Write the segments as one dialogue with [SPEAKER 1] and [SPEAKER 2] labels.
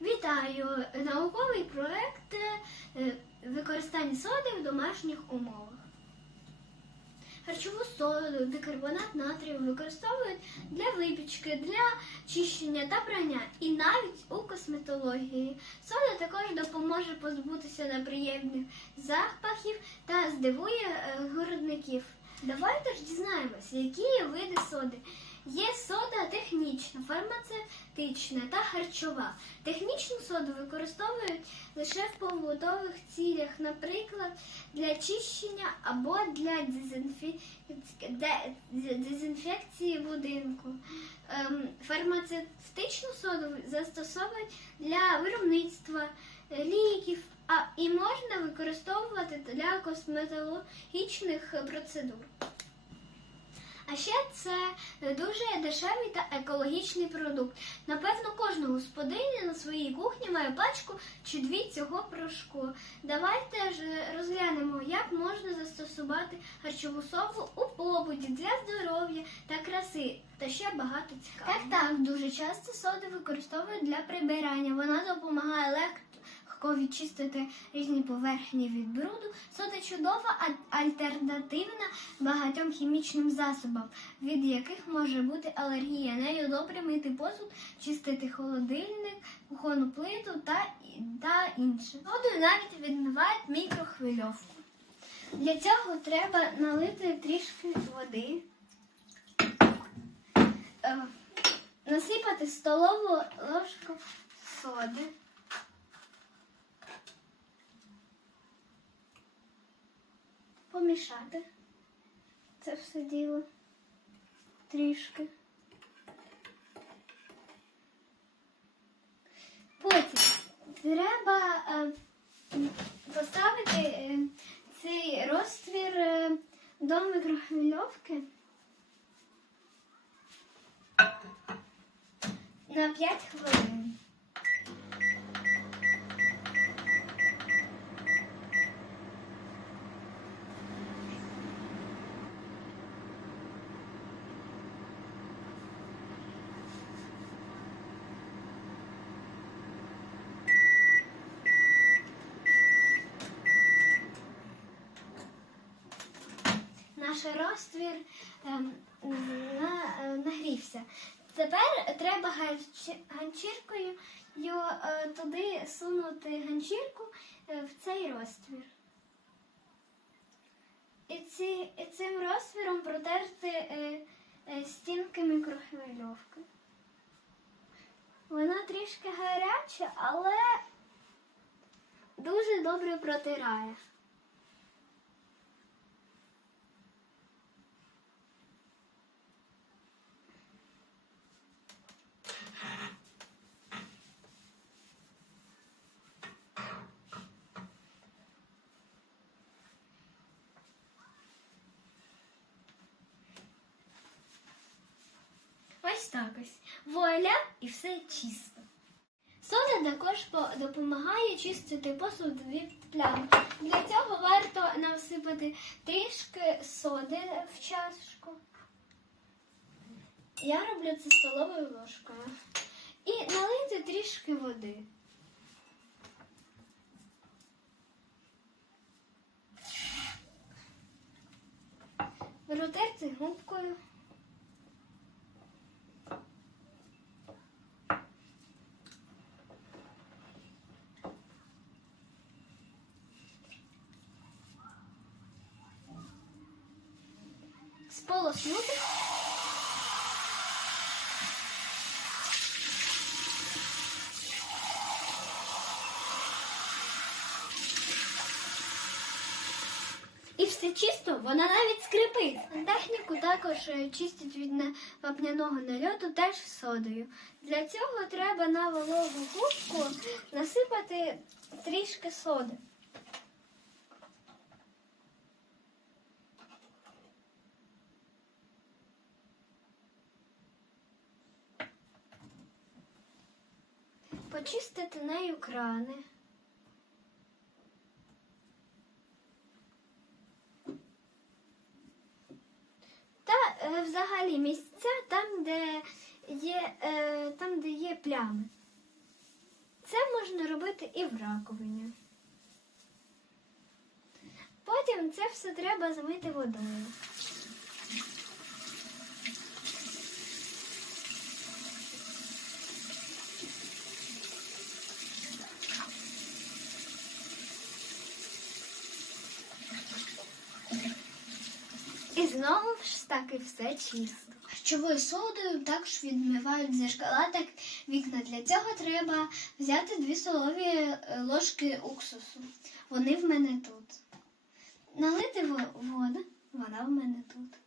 [SPEAKER 1] Вітаю! Науковий проект е, використання соди в домашніх умовах. Харчову соду, бікарбонат натрію використовують для випічки, для чищення та прання і навіть у косметології. Сода також допоможе позбутися неприємних запахів та здивує е, городників. Давайте ж дізнаємося, які є види соди. Є сода технічна, фармацевтична та харчова. Технічну соду використовують лише в побутових цілях, наприклад, для чищення або для дезінфекції будинку. Ем, Фармацевтичну соду застосовують для виробництва ліків, а і можна використовувати для косметологічних процедур. А ще це дуже дешевий та екологічний продукт. Напевно, кожна господиня на своїй кухні має пачку чи дві цього порошку. Давайте ж розглянемо, як можна застосувати харчову сову у побуті для здоров'я краси. Та ще багато цікавого. Так, так, дуже часто соду використовують для прибирання. Вона допомагає легко відчистити різні поверхні від бруду. Сода чудова альтернативна багатьом хімічним засобам, від яких може бути алергія. Нею добре мити посуд, чистити холодильник, кухонну плиту та, та інше. Содою навіть відмивають мікрохвильовку. Для цього треба налити трішки води, насипати столову ложку соди. помішати це все діло трішки. Потім треба е, поставити е, цей розтвір е, до мікрохвильовки на 5 хвилин. наш розтвір ем, на, нагрівся. Тепер треба ганчіркою е, туди сунути ганчірку е, в цей розтвір. І, цим розтвіром протерти е, стінки мікрохвильовки. Вона трішки гаряча, але дуже добре протирає. Ось так ось. І все чисто. Сода також допомагає чистити посуд від плям. Для цього варто насипати трішки соди в чашку. Я роблю це столовою ложкою. І налити трішки води. Протерти губкою. Сполоснути. І все чисто, вона навіть скрипить. Техніку також е, чистять від вапняного нальоту теж содою. Для цього треба на вологу губку насипати трішки соди. Почистити нею крани. Та е, взагалі місця там, де є, е, там, де є плями. Це можна робити і в раковині. Потім це все треба змити водою. І ж таки все чисто. Харчовою содою також відмивають зеркала, так вікна. Для цього треба взяти дві столові е, ложки уксусу. Вони в мене тут. Налити воду, вона в мене тут.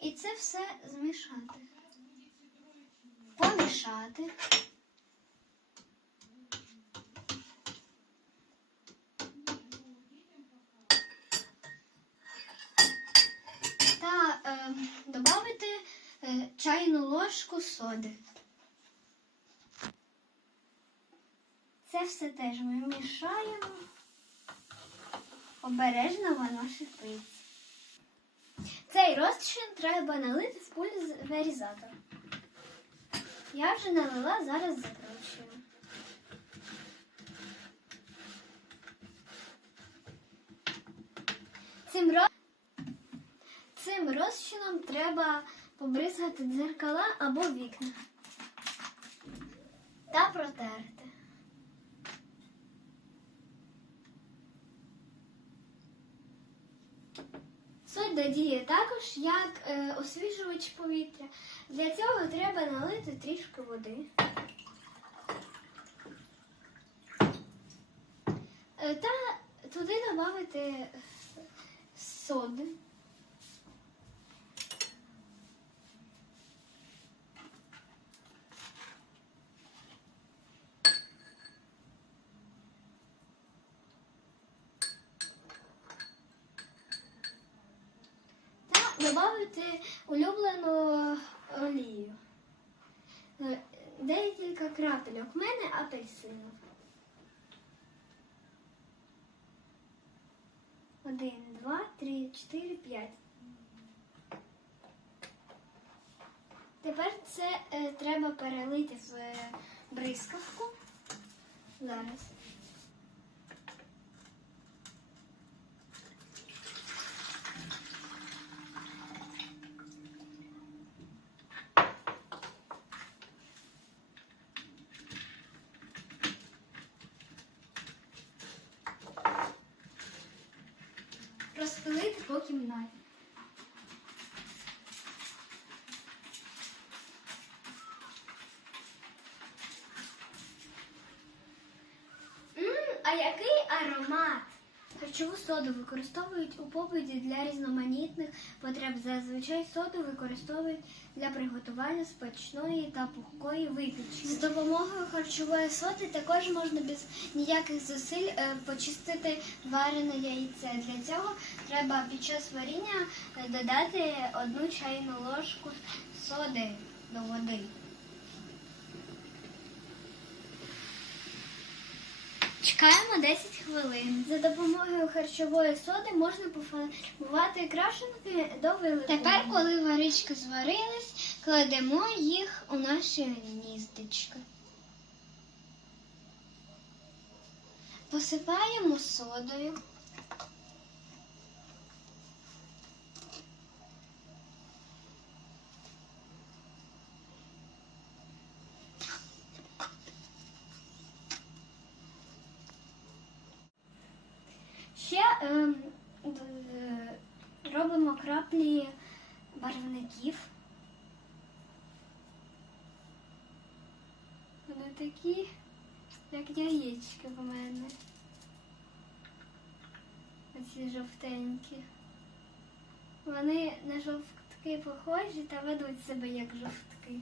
[SPEAKER 1] І це все змішати. Помішати. Та е, додати е, чайну ложку соди. Це все теж ми мішаємо. Обережно воно шипить. Цей розчин треба налити в пульверизатор. Я вже налила, зараз закручую. Цим, ро... Цим розчином треба побризгати дзеркала або вікна та протерти. Суть додіє також як е, освіжувач повітря. Для цього треба налити трішки води. Е, та туди додати соди. Додати улюблену олію. Е, Декілька крапельок. У мене апельсину. Один, два, три, чотири, п'ять. Тепер це е, треба перелити в е, бризкавку. Зараз. Аромат! Харчову соду використовують у побуті для різноманітних потреб. Зазвичай соду використовують для приготування смачної та пухкої випічки. З допомогою харчової соди також можна без ніяких зусиль е, почистити варене яйце. Для цього треба під час варіння е, додати одну чайну ложку соди до води. Чекаємо 10 хвилин. За допомогою харчової соди можна пофарбувати крашенки до вилику. Тепер, коли варички зварились, кладемо їх у наші гніздечка. Посипаємо содою. Ще д- робимо краплі барвників. Вони такі, як яєчки в мене. Оці жовтенькі. Вони на жовтки похожі та ведуть себе як жовтки.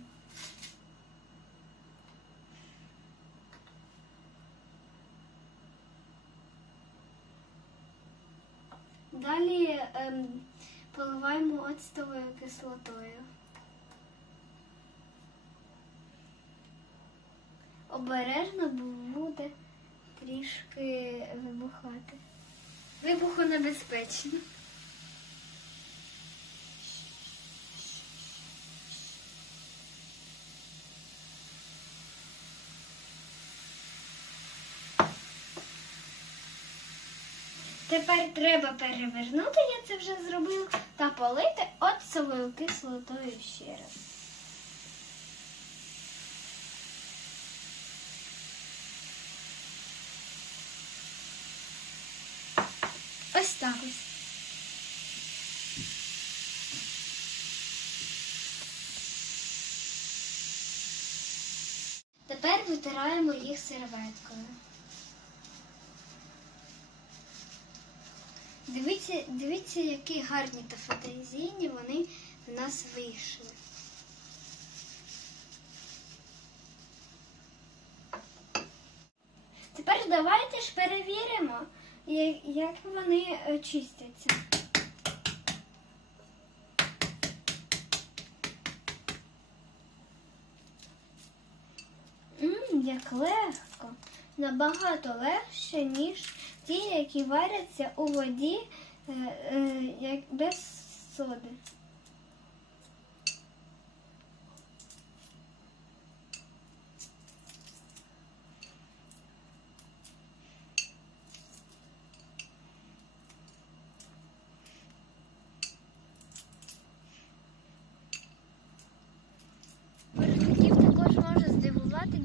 [SPEAKER 1] Далі ем, поливаємо оцтовою кислотою. Обережно, буде трішки вибухати. Вибухонебезпечно. Тепер треба перевернути, я це вже зробила, та полити оцтовою кислотою ще раз. Ось так ось. Тепер витираємо їх серветкою. Дивіться, дивіться, які гарні та фантазійні вони в нас вийшли. Тепер давайте ж перевіримо, як вони е, чистяться. Як легко. Набагато легше, ніж ті, які варяться у воді без соди. Виробників також може здивувати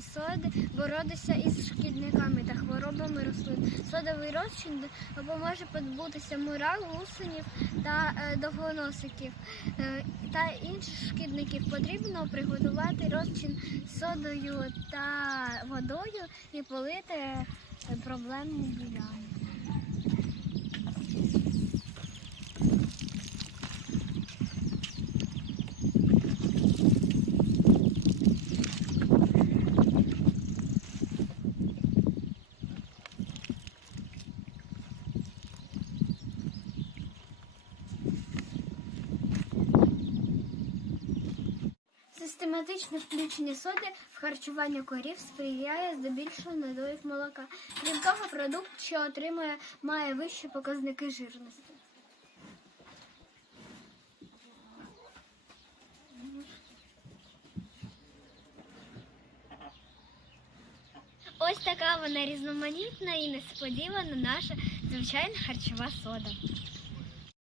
[SPEAKER 1] діяльність соди боротися із шкідниками та хворобами рослин. Содовий розчин допоможе позбутися мурал, гусенів та е, довгоносиків е, та інших шкідників. Потрібно приготувати розчин содою та водою і полити е, проблемні ділянки. Систематичне включення соди в харчування корів сприяє здебільшого надоїв молока. Крім того, продукт, що отримує, має вищі показники жирності. Ось така вона різноманітна і несподівана наша звичайна харчова сода.